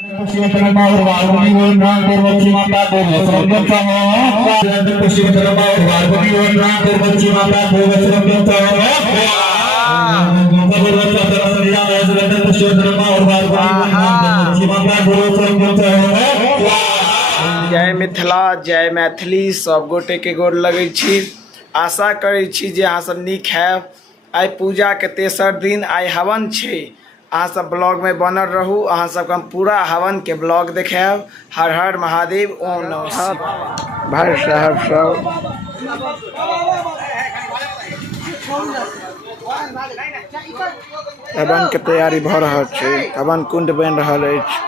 जय मिथिला जय मैथिली सब गोटे के गोर लगे छी। आशा करे छी जे अहाँ सब नीक हैब। आई पूजा के तेसर दिन आई हवन छे। अहाँ सब ब्लॉग में बनल रहू। अहाँ सब हम पूरा हवन के ब्लॉग देखाब। हर हर महादेव ओम नमः शिवाय। भाई साहब सब हवन के तैयारी भ रहल छे। हवन कुंड बन रहल अछि।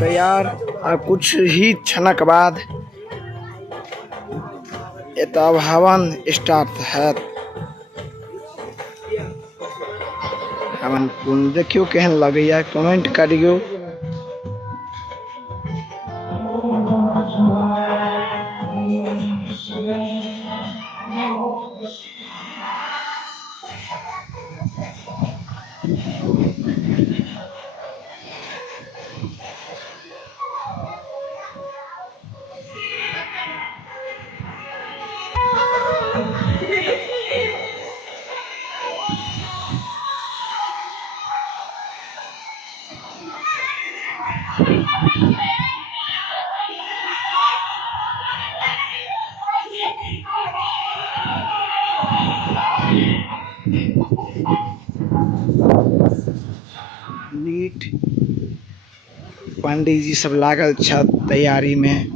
तैयार और कुछ ही क्षणक बाद अब हवन स्टार्ट है। हवन देखियो केहन लगैया कमेंट करियो। नीट पंडित जी सब लागल छत तैयारी में।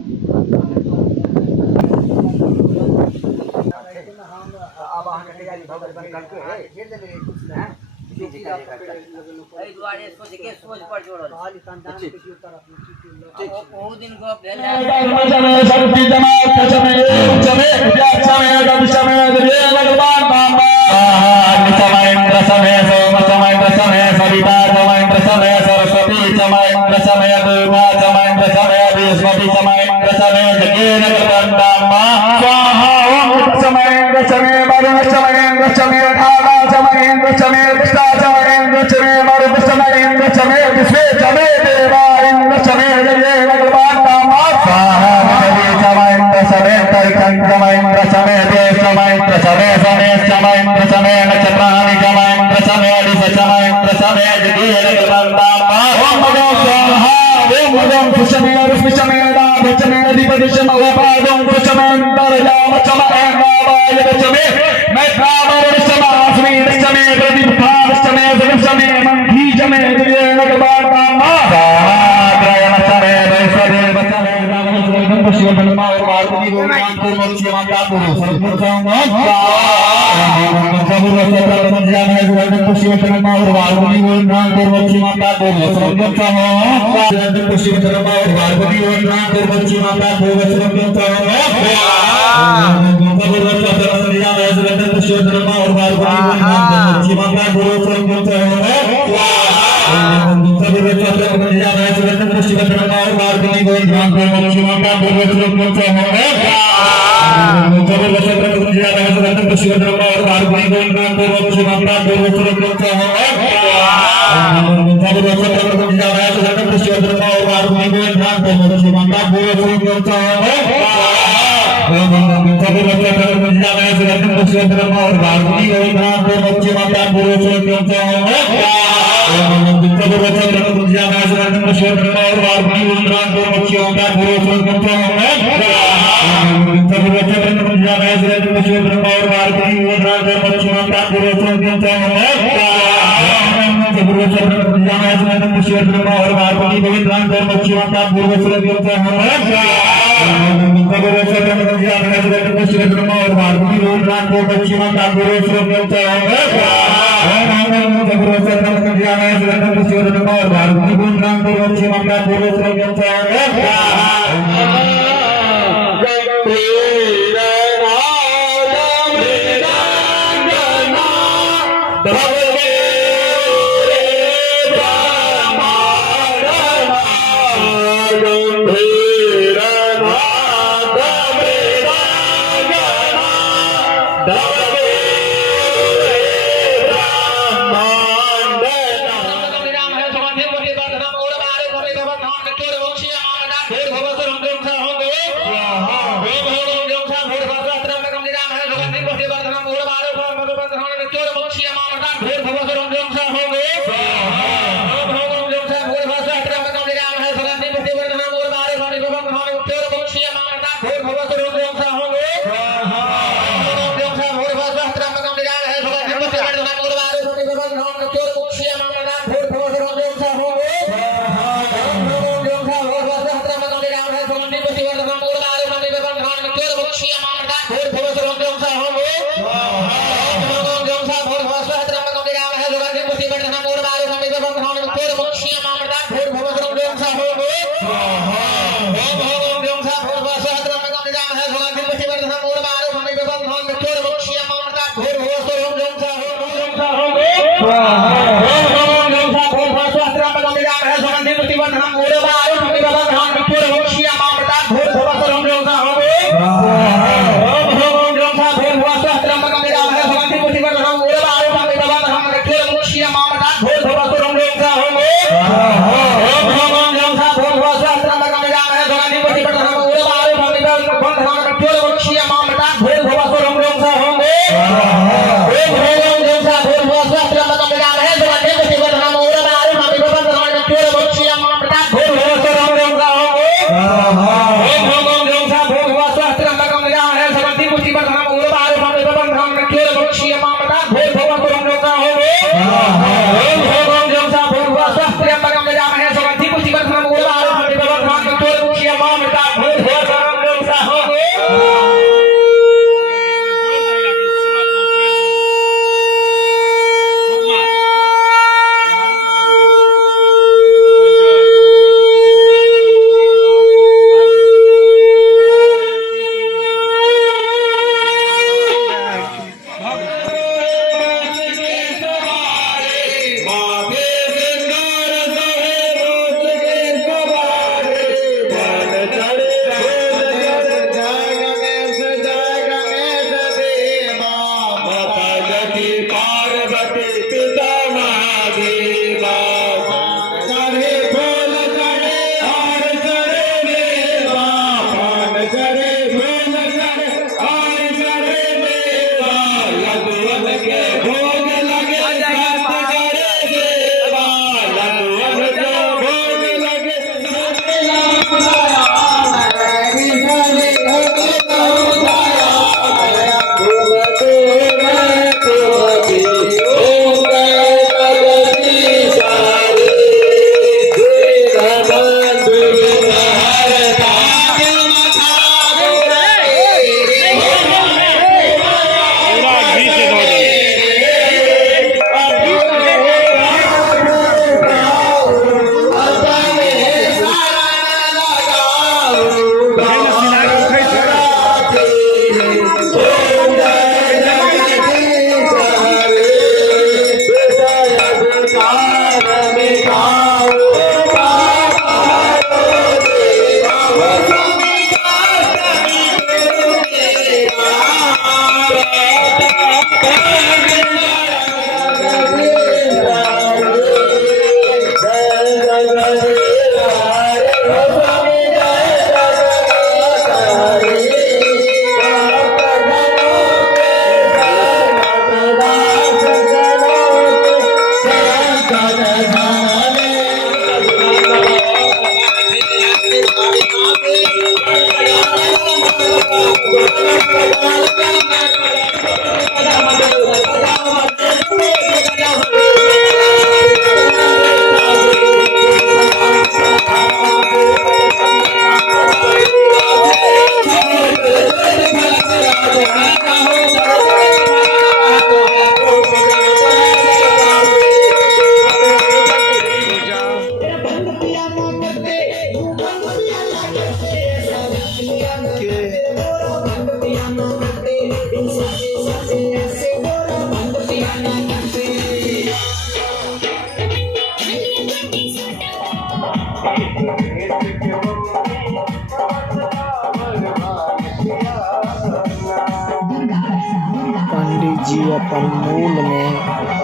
पंडित जी अपन मूल में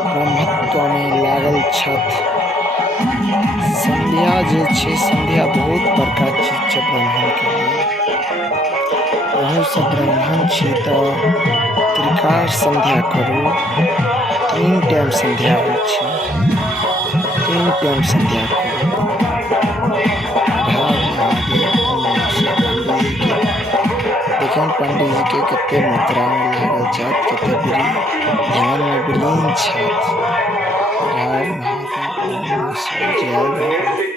ब्रह्मत्व में लागल छथि। संध्या जे छै, संध्या बहुत बड़का चीज छै ब्राह्मण के लिए। अहूँ सब ब्राह्मण छी तऽ त्रिकाल संध्या करू। 3 टाइम संध्या होइ छै, 3 टाइम संध्या करू। देखियौन पंडित जी के कते मुद्रा में लागल छथि, कते ध्यान में विलीन छथि। जय